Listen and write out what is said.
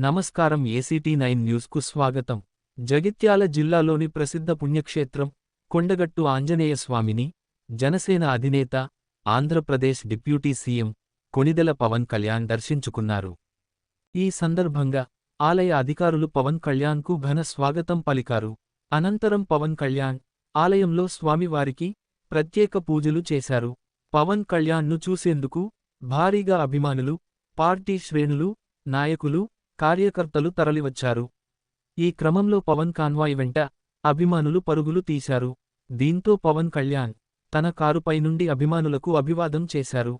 నమస్కారం ACT9 న్యూస్కు స్వాగతం. జగిత్యాల జిల్లాలోని ప్రసిద్ధ పుణ్యక్షేత్రం కొండగట్టు ఆంజనేయ స్వామిని జనసేన అధినేత, ఆంధ్రప్రదేశ్ డిప్యూటీ సీఎం కొణిదెల పవన్ కళ్యాణ్ దర్శించుకున్నారు. ఈ సందర్భంగా ఆలయ అధికారులు పవన్ కళ్యాణ్కు ఘన స్వాగతం పలికారు. అనంతరం పవన్ కళ్యాణ్ ఆలయంలో స్వామివారికి ప్రత్యేక పూజలు చేశారు. పవన్ కళ్యాణ్ను చూసేందుకు భారీగా అభిమానులు, పార్టీ శ్రేణులు, నాయకులు, కార్యకర్తలు తరలివచ్చారు. ఈ క్రమంలో పవన్ కాన్వాయ్ వెంట అభిమానులు పరుగులు తీశారు. దీంతో పవన్ కళ్యాణ్ తన కారుపై నుండి అభిమానులకు అభివాదం చేశారు.